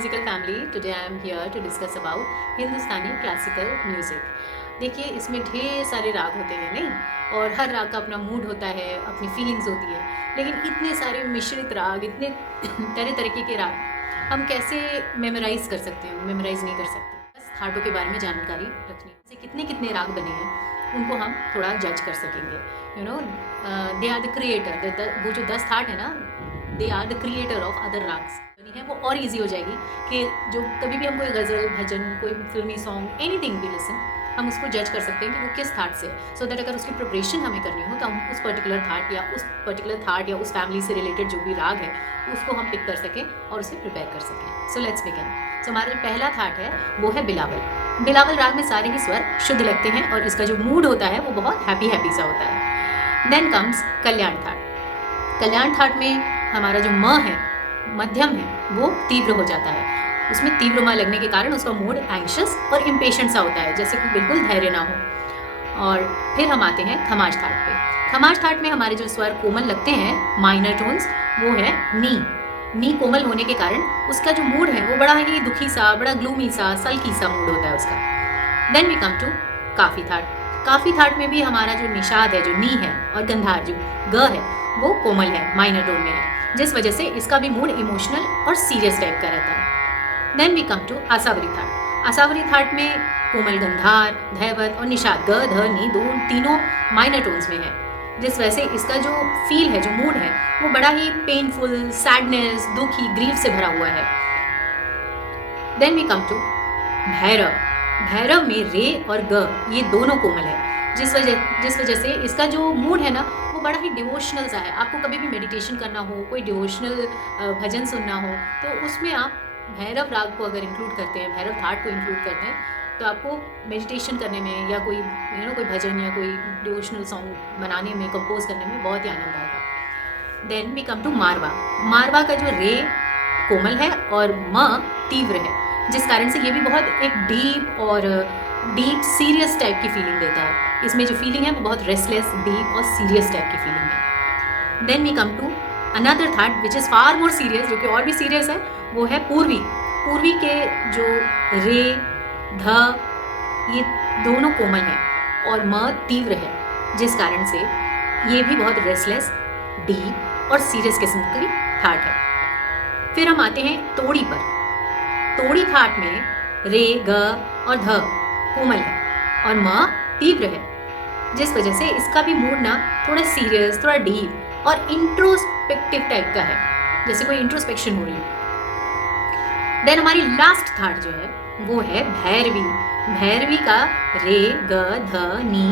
musical family. Today I am here to discuss about Hindustani classical music. देखिए इसमें ढेर सारे राग होते हैं नहीं, और हर राग का अपना मूड होता है, अपनी फीलिंग्स होती है. लेकिन इतने सारे मिश्रित राग, इतने तरह तरीके के राग हम कैसे मेमोराइज़ कर सकते हैं? मेमोराइज़ नहीं कर सकते. बस थाटों के बारे में जानकारी रखनी है. कितने कितने राग बने हैं उनको हम थोड़ा जज कर सकेंगे. You know, they are the creator. वो जो 10 थाट है ना, they are the creator of other ragas है. वो और इजी हो जाएगी कि जो कभी भी हम कोई गज़ल, भजन, कोई फिल्मी सॉन्ग, एनीथिंग भी लिसन, हम उसको जज कर सकते हैं कि वो किस थाट से. सो दैट अगर उसकी प्रिपरेशन हमें करनी हो तो हम उस पर्टिकुलर थाट या उस फैमिली से रिलेटेड जो भी राग है उसको हम पिक कर सकें और उसे प्रिपेयर कर सकें. So let's begin. सो हमारा जो पहला थाट है वो है बिलावल. बिलावल राग में सारे ही स्वर शुद्ध लगते हैं और इसका जो मूड होता है वो बहुत हैप्पी सा होता है. Then comes Kalyan thaat. कल्याण थाट में हमारा जो म है, मध्यम है, वो तीव्र हो जाता है. उसमें तीव्र म लगने के कारण उसका मूड एंग्शियस और इम्पेशेंट सा होता है, जैसे कि बिल्कुल धैर्य ना हो. और फिर हम आते हैं खमाज थाट पे. खमाज थाट में हमारे जो स्वर कोमल लगते हैं, माइनर टोन्स, वो है नी. नी कोमल होने के कारण उसका जो मूड है वो बड़ा ही दुखी सा, बड़ा ग्लूमी सा, सल्की सा मूड होता है उसका. देन वी कम टू काफ़ी थाट. काफ़ी थाट में भी हमारा जो निषाद है, जो नी है, और गंधार जो ग है, वो कोमल है, माइनर टोन में है, जिस वजह से इसका भी मूड इमोशनल और सीरियस टाइप का रहता है. Then we come to Asavari thaat. Asavari thaat में कोमल गंधार, धैवत और निषाद ग, ध, नी तीनों माइनर टोन्स में है, जिस वजह से इसका जो फील है, जो मूड है, वो बड़ा ही पेनफुल, सैडनेस, दुखी, ग्रीफ से भरा हुआ है. Then we come to Bhairav. Bhairav में रे और ग ये दोनों कोमल है, जिस वजह से इसका जो मूड है ना वो बड़ा ही डिवोशनल सा है. आपको कभी भी मेडिटेशन करना हो, कोई डिवोशनल भजन सुनना हो, तो उसमें आप भैरव राग को अगर इंक्लूड करते हैं, भैरव थाट को इंक्लूड करते हैं, तो आपको मेडिटेशन करने में या कोई कोई भजन या कोई डिवोशनल सॉन्ग बनाने में, कंपोज करने में बहुत ही आनंद आएगा. देन वी कम टू मारवा. मारवा का जो रे कोमल है और म तीव्र है, जिस कारण से ये भी बहुत एक डीप सीरियस टाइप की फीलिंग देता है. इसमें जो फीलिंग है वो बहुत रेस्टलेस, डीप और सीरियस टाइप की फीलिंग है. Then we come to another thaat which is far more serious, जो कि और भी सीरियस है, वो है पूर्वी. पूर्वी के जो रे, ध, ये दोनों कोमल हैं और म तीव्र है, जिस कारण से ये भी बहुत रेस्टलेस, डीप और सीरियस किस्म की थाट है. फिर हम आते हैं तोड़ी पर. तोड़ी थाट में रे, ग और ध कोमल है और म तीव्र है, जिस वजह से इसका भी मूड ना थोड़ा सीरियस, थोड़ा डीप और इंट्रोस्पेक्टिव टाइप का है, जैसे कोई इंट्रोस्पेक्शन हो रही है. देन हमारी लास्ट थाट जो है वो है भैरवी. भैरवी का रे, ग, ध, नी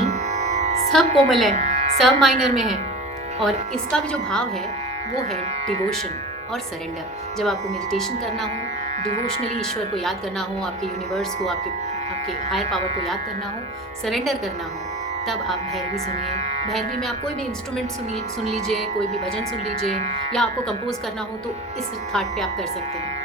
सब कोमल है, सब माइनर में है, और इसका भी जो भाव है वो है डिवोशन और सरेंडर. जब आपको मेडिटेशन करना हो, डिवोशनली ईश्वर को याद करना हो, आपके यूनिवर्स को, आपके हायर पावर को याद करना हो, सरेंडर करना हो, तब आप भैरवी सुनिए. भैरवी में आप कोई भी इंस्ट्रूमेंट सुन लीजिए, कोई भी भजन सुन लीजिए, या आपको कंपोज करना हो तो इस थाट पे आप कर सकते हैं.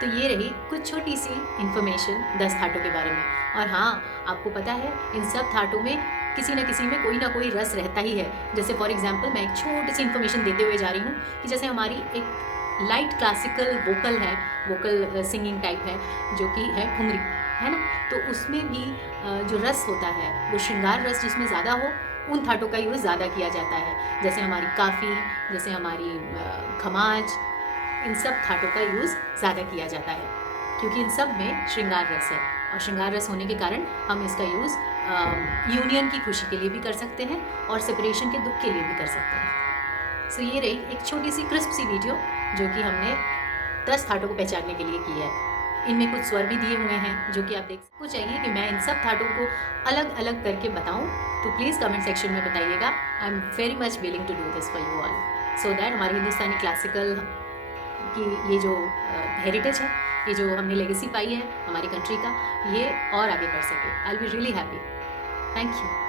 तो ये रही कुछ छोटी सी इन्फॉर्मेशन 10 थाटों के बारे में. और हाँ, आपको पता है इन सब थाटों में किसी न किसी में कोई ना कोई रस रहता ही है. जैसे फॉर एग्जांपल मैं एक छोटी सी इन्फॉर्मेशन देते हुए जा रही हूँ कि जैसे हमारी एक light classical vocal singing type है, जो कि है ठुमरी, है ना. तो उसमें भी जो रस होता है, वो श्रृंगार रस जिसमें ज़्यादा हो, उन थाटों का यूज़ ज़्यादा किया जाता है. जैसे हमारी काफ़ी, जैसे हमारी खमाज, इन सब थाटों का यूज़ ज़्यादा किया जाता है, क्योंकि इन सब में श्रृंगार रस है, और श्रृंगार रस होने के कारण हम इसका यूज़ यूनियन की खुशी के लिए भी कर सकते हैं और सेपरेशन के दुख के लिए भी कर सकते हैं. सो ये रही एक छोटी सी क्रिस्प सी वीडियो जो कि हमने 10 थाटों को पहचानने के लिए की है. इनमें कुछ स्वर भी दिए हुए हैं जो कि आप देख सकते. आपको चाहिए कि मैं इन सब थाटों को अलग अलग करके बताऊं, तो प्लीज़ कमेंट सेक्शन में बताइएगा. I am very much willing to do this for you all, so that हमारी हिंदुस्तानी क्लासिकल की ये जो हेरिटेज है, ये जो हमने लेगेसी पाई है हमारी कंट्री का, ये और आगे बढ़ सके. I will be really happy. Thank you.